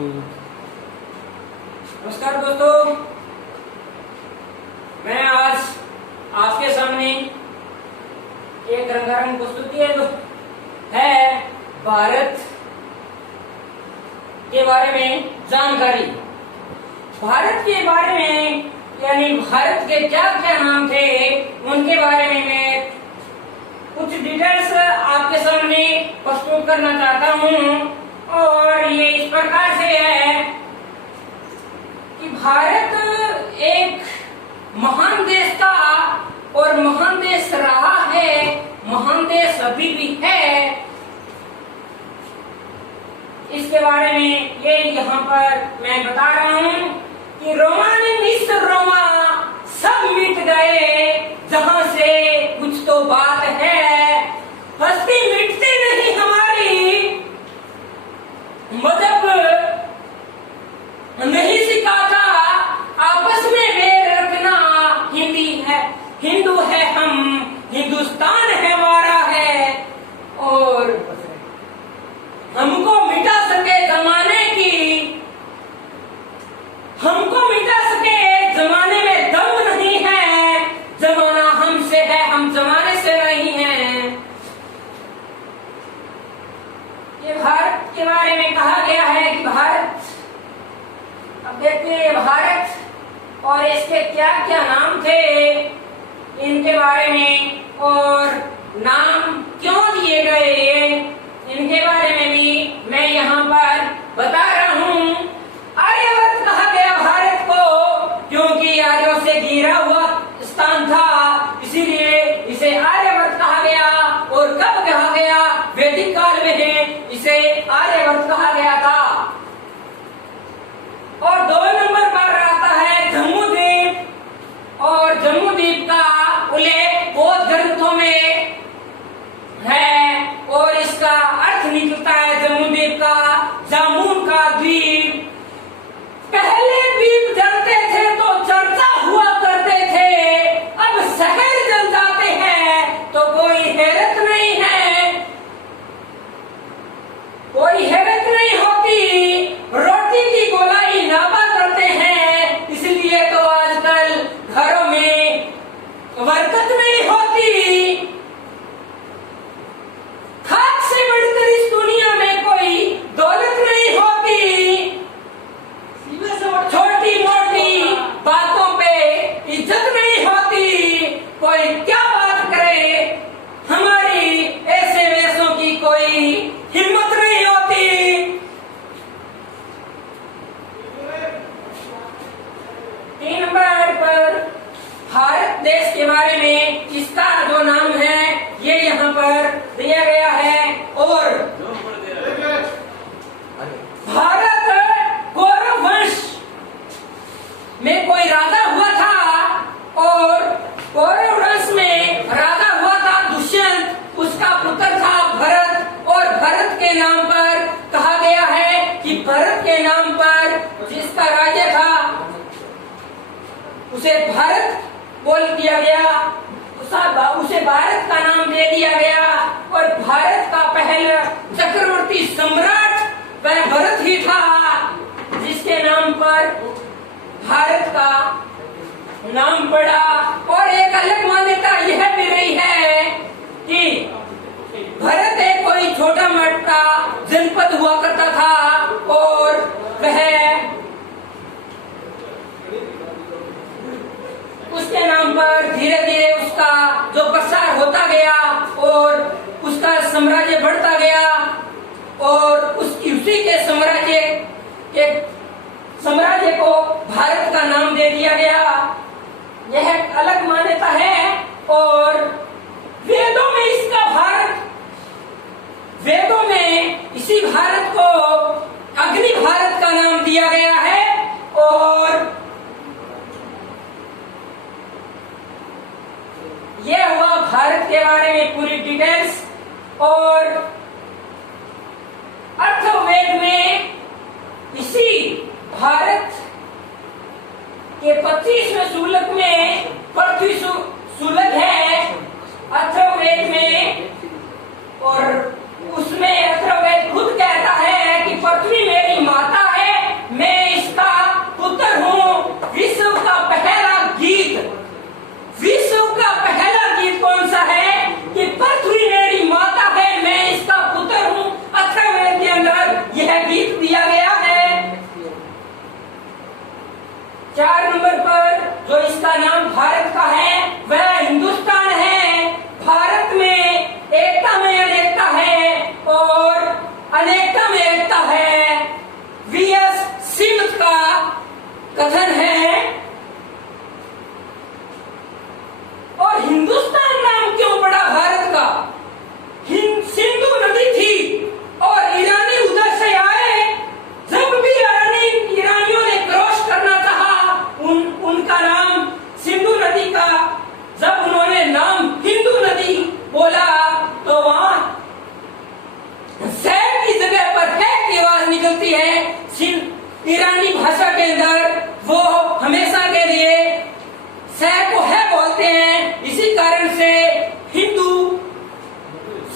नमस्कार दोस्तों, मैं आज आपके सामने एक रंगारंग प्रस्तुति है भारत के बारे में जानकारी। भारत के बारे में यानी भारत के क्या क्या नाम थे उनके बारे में मैं कुछ डिटेल्स आपके सामने प्रस्तुत करना चाहता हूँ। और ये इस प्रकार से है कि भारत एक महान देश था और महान देश रहा है, महान देश अभी भी है। इसके बारे में ये यहाँ पर मैं बता रहा हूँ कि रोमा ने मिस्र रोमा सब मिट गए, जहां से कुछ तो बात है, हस्ती मिटती नहीं हमारी, मजहब नहीं सिखाता आपस में बैर रखना, हिंदू है हम, हिंदुस्तान है हमारा है, और हमको मिटा सके जमाने की, हमको मिटा सके जमाने में दम नहीं है, जमाना हमसे है, हम जमाने से नहीं हैं। ये भारत के बारे में कहा गया है कि भारत, अब देखते हैं भारत और इसके क्या क्या नाम थे, इनके बारे में, और नाम क्यों दिए गए इनके बारे में भी मैं यहाँ पर बता रहा हूँ। आर्यवर्त कहा गया भारत को क्योंकि आर्यों से घिरा हुआ स्थान था, इसीलिए इसे आर्यवर्त कहा गया। और कब कहा गया? वैदिक काल में है इसे आर्यवर्त कहा गया था। और 2 नंबर पर आता है जम्मू द्वीप, और जम्मू द्वीप का उल्लेख बौद्ध ग्रंथों में है, और इसका अर्थ निकलता है जम्मू द्वीप का जामुन का द्वीप। पहले द्वीप जलते थे तो चर्चा हुआ करते थे, अब शहर जल जाते हैं तो कोई हैरत नहीं है, कोई हैरत नहीं होती। रोटी की गोलाई नापा करते हैं, इसलिए तो आजकल घरों में बरकत नहीं होती। खाक से बढ़कर इस दुनिया में कोई दौलत नहीं होती। छोटी मोटी बातों पे इज्जत नहीं होती, कोई क्या बात करे, हमारी ऐसे वैसों की कोई हिम्मत नहीं होती। 3 नंबर पर भारत देश के बारे में इसका जो नाम है ये यहाँ पर दिया गया है। और भारत गौरव वंश में कोई राजा हुआ था, और गौरव वंश में राजा हुआ था दुष्यंत, उसका पुत्र था भरत, और भरत के नाम पर कहा गया है कि भरत के नाम पर जिसका राज्य था उसे भारत बोल दिया गया, उसे भारत का नाम दे दिया गया। और भारत का पहला चक्रवर्ती सम्राट वह भरत ही था, जिसके नाम पर भारत का नाम पड़ा। और एक अलग मान्यता यह भी रही है कि भरत एक कोई छोटा मोटा जनपद हुआ करता था, और वह उसके नाम पर धीरे धीरे उसका जो प्रसार होता गया और उसका साम्राज्य बढ़ता गया, और उसी के साम्राज्य को भारत का नाम दे दिया गया। यह अलग मान्यता है। और वेदों में वेदों में इसी भारत को अग्नि भारत का नाम दिया गया है। और यह हुआ भारत के बारे में पूरी डिटेल्स। और अथर्ववेद में इसी भारत के 25वें सूलक में पृथ्वी सूलक है अथर्ववेद में, और उसमें अथर्ववेद खुद कहता है कि पृथ्वी मेरी माता है कथन है। और हिंदुस्तान नाम क्यों पड़ा भारत का? सिंधु नदी थी और ईरानी उधर से आए। जब भी ईरानियों ने क्रॉस करना चाहा, उनका नाम सिंधु नदी का जब उन्होंने नाम हिंदू नदी बोला तो वहां सैर की जगह पर है की आवाज निकलती है। ईरानी भाषा के अंदर वो हमेशा के लिए सैर को है बोलते हैं। इसी कारण से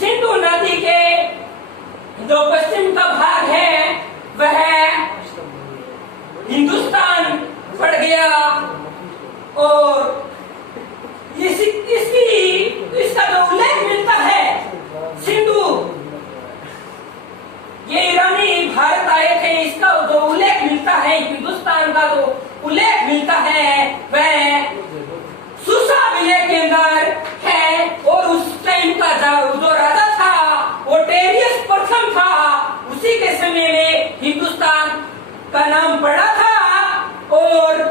सिंधु नदी के जो पश्चिम का भाग है वह हिंदुस्तान पड़ गया। और इसका जो उल्लेख मिलता है, सिंधु ये ईरानी भारत आए थे, इसका जो उल्लेख मिलता है, हिंदुस्तान का जो उल्लेख मिलता है वह सुसा विलेय के अंदर है। और उस टाइम का जो राजा था वो टेरियस प्रथम था। उसी के समय में हिंदुस्तान का नाम पड़ा था। और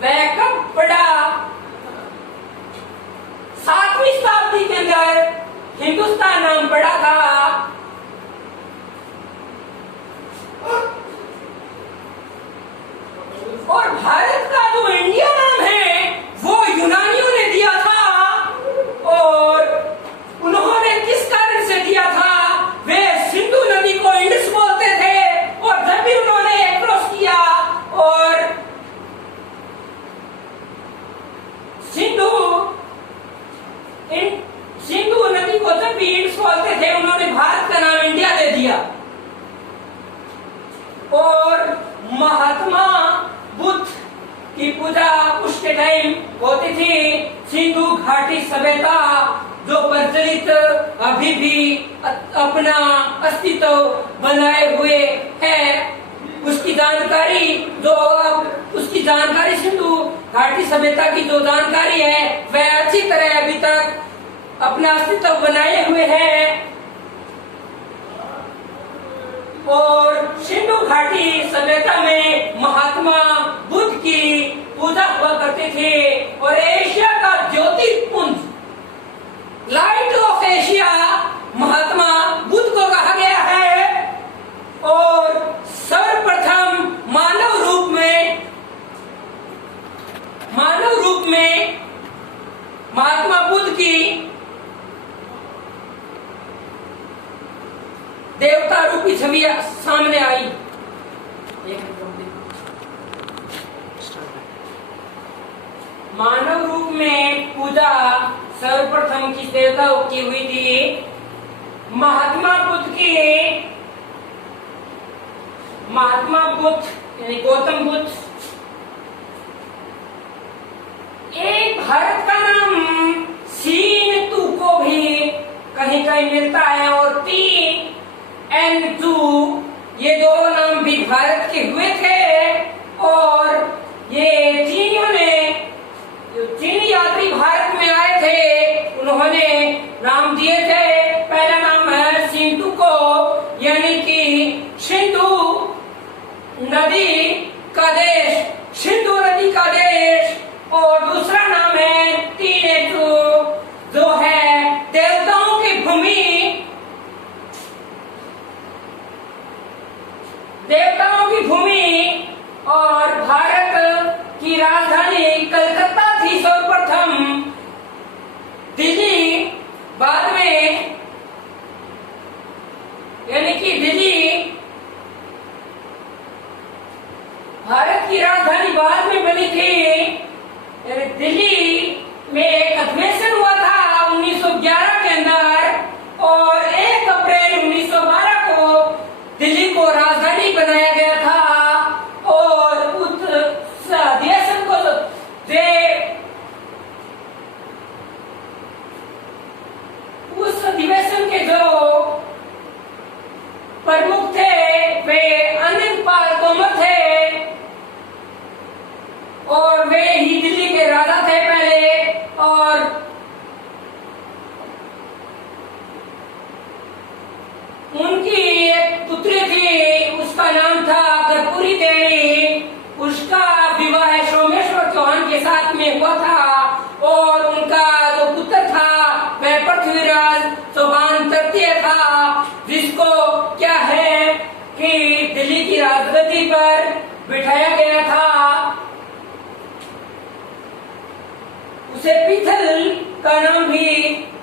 वह कब पड़ा? 7वीं शताब्दी के अंदर हिंदुस्तान नाम पड़ा था। और भारत का जो इंडिया नाम है वो यूनानियों ने दिया था। और उन्होंने किस कारण से दिया था? वे सिंधु नदी को इंडस बोलते थे। और जब भी उन्होंने क्रॉस किया और सिंधु नदी को जब भी इंडस बोलते थे, उन्होंने भारत का नाम इंडिया दे दिया। और महात्मा बुद्ध की पूजा उसके टाइम होती थी। सिंधु घाटी सभ्यता जो प्रचलित अभी भी अपना अस्तित्व बनाए हुए है, उसकी जानकारी सिंधु घाटी सभ्यता की जो जानकारी है वह अच्छी तरह अभी तक अपना अस्तित्व बनाए हुए है। और सिंधु घाटी सभ्यता में महात्मा बुद्ध की पूजा हुआ करते थे। और एशिया का ज्योतिर्पुंज, light of Asia, Mahatma Buddha को कहा गया है। और सर्वप्रथम मानव रूप में महात्मा बुद्ध की देवता रूपी छवि सामने आई। मानव रूप में पूजा सर्वप्रथम किस देवता की हुई थी? महात्मा बुद्ध यानी गौतम बुद्ध। एक भारत का नाम सीनतु को भी कहीं कहीं मिलता है। और N2 ये दो नाम भी भारत के हुए थे। और ये चीनी यात्री भारत में आए थे, उन्होंने नाम दिए थे। पहला नाम है सिंधु को, यानी कि सिंधु नदी का देश, सिंधु नदी का देश। और दूसरा नाम है तीनेतु, जो है देवताओं की भूमि, और भारत की राजधानी कलकत्ता थी सर्वप्रथम। दिल्ली बाद में, यानी कि दिल्ली भारत की राजधानी बाद में बनी थी। यानी दिल्ली में एक अधिवेशन हुआ था 1911 के अंदर। और 1 अप्रैल 1912 को दिल्ली को राजधानी बनाया गया था। और उस अधिवेशन को उस अधिवेशन के जो प्रमुख थे वे आनंद पाल तोमर थे। और वे ही दिल्ली के राजा थे पहले। और उनकी एक पुत्री थी, उसका नाम था कर्पूरी देवी। में हुआ था और उनका जो पुत्र था वह पृथ्वीराज चौहान तृतीय था, जिसको क्या है कि दिल्ली की राजगद्दी पर बिठाया गया था। उसे पीथल का नाम भी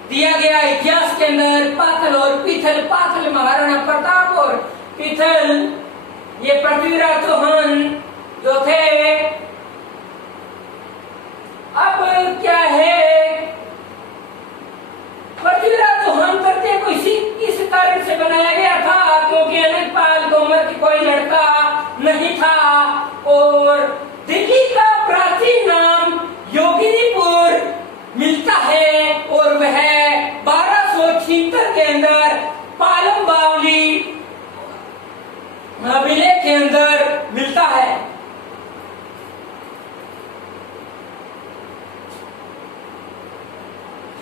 दिया गया इतिहास के अंदर, पाथल और पीथल। पाथल महाराणा प्रताप और पीथल ये पृथ्वीराज चौहान जो थे। अब क्या है, पृथ्वीराज चौहान तृतीय को इस कारण से बनाया गया था क्योंकि अनंतपाल तोमर की कोई लड़का नहीं था और दिल्ली का प्राचीन नाम योगिनीपुर मिलता है और वह 1276 के अंदर पालम बावली अभिलेख के अंदर मिलता है।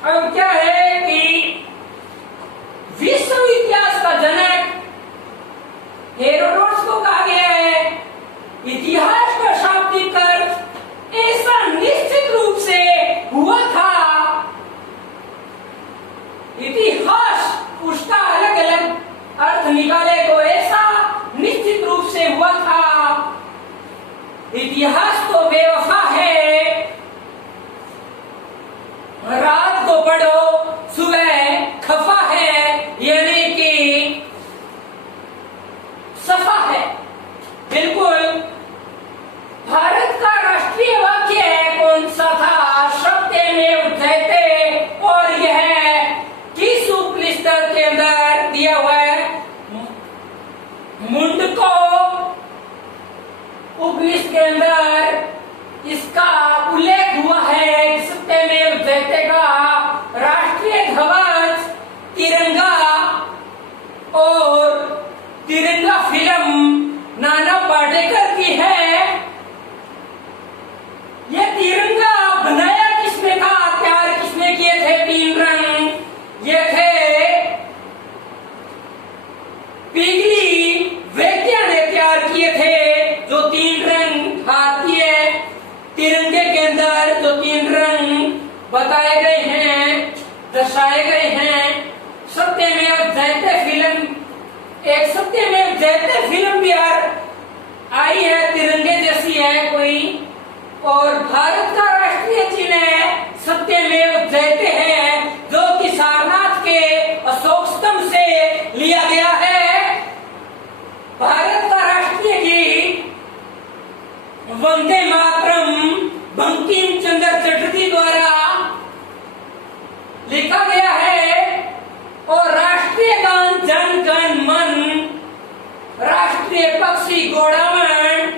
अब क्या है कि विश्व इतिहास का जनक हेरोडोटस को कहा गया है। इतिहास का शाब्दिक अर्थ ऐसा निश्चित रूप से हुआ था। इतिहास उसका अलग अलग अर्थ निकाले तो ऐसा निश्चित रूप से हुआ था। इतिहास तो बेवफा है, रात को पढ़ो सुबह खफा है, यानी कि सफा है। बिल्कुल भारत का राष्ट्रीय वाक्य कौन सा था? सत्यमेव जयते, और यह किस उपनिषद के अंदर दिया हुआ है? मुंडको उपनिषद के अंदर इसका उल्लेख हुआ है। सत्यमेव जयते का राष्ट्रीय ध्वज तिरंगा और तिरंगा फिल्म नाना पाटेकर की है। यह तिरंगा बनाया किसने था, तैयार किसने किए थे? 3 रंग ये थे, पिघली वैद्या ने तैयार किए थे। जो 3 रंग भारतीय तिरंगे के अंदर जो 3 रंग बताए गए हैं, दर्शाए गए हैं। सत्यमेव जयते फिल्म, एक सत्यमेव जयते फिल्म भी आई है, तिरंगे जैसी है कोई, और भारत का राष्ट्रीय चिन्ह है सत्यमेव जयते है, जो कि सारनाथ के अशोक स्तंभ से लिया गया है। भारत का राष्ट्रीय गीत वंदे मातरम बंकिम चंद्र चटर्जी द्वारा लिखा गया है और राष्ट्रीय गान जन गण मन, राष्ट्रीय पक्षी घोड़ावण,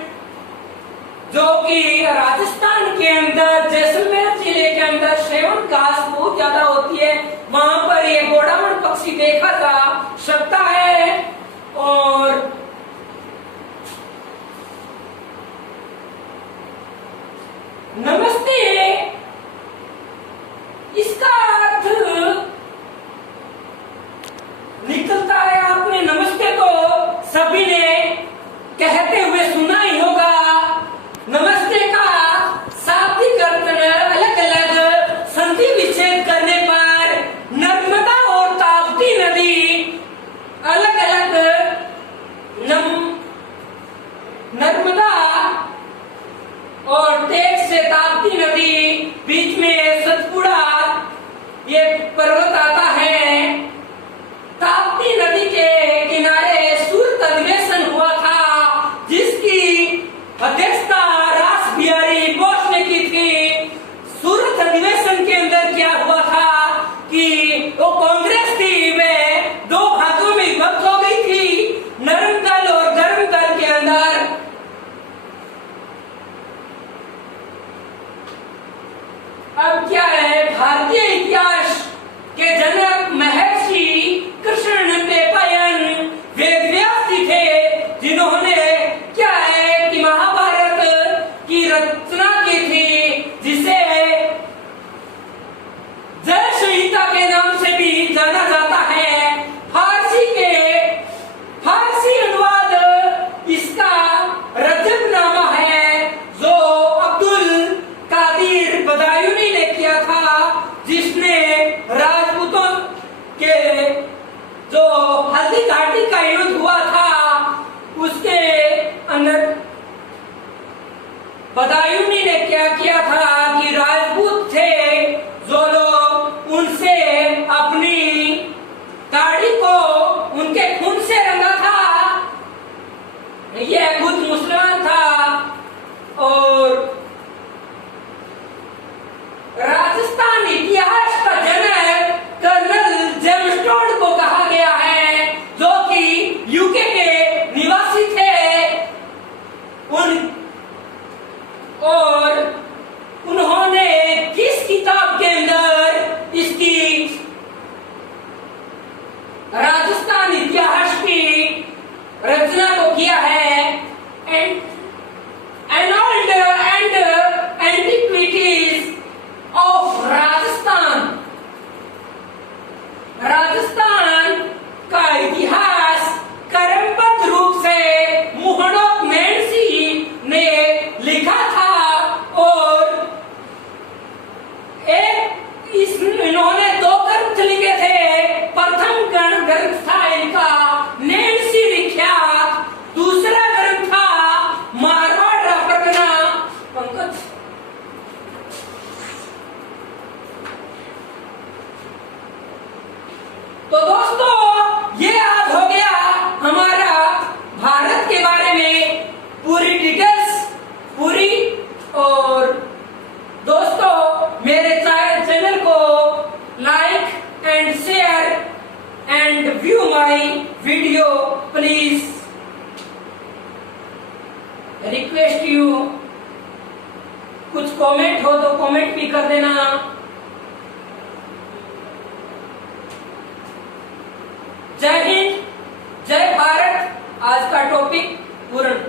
जो कि राजस्थान के अंदर जैसलमेर जिले के अंदर सेवन घास बहुत ज्यादा होती है, वहां पर ये घोड़ावण पक्षी देखा जा सकता है। और नमस्ते इसका अर्थ निकलता है, आपने नमस्ते तो सभी ने कहते हुए सुना ही होगा। नमस्ते का शाब्दिक अर्थ अलग अलग संधि विच्छेद करने पर नर्मदा और ताप्ती नदी राजस्थान इतिहास की रचना को किया है and annals and antiquities of Rajasthan. Rajasthan का इतिहास क्रमबद्ध रूप से मुहणोक नैन्सी ने लिखा था और इन्होंने 2 ग्रंथ लिखे थे। प्रथम ग्रंथ था इनका नैन्सी विख्यात, दूसरा ग्रंथ था मारवाड़ परगना। पंकज तो दोस्तों ये आज हो गया हमारा भारत के बारे में पूरी डिटेल्स पूरी। और दोस्तों मेरे चैनल को like and share and view my video please. Request you, कुछ कमेंट हो तो कमेंट भी कर देना। जय हिंद, जय भारत। आज का टॉपिक पूर्ण।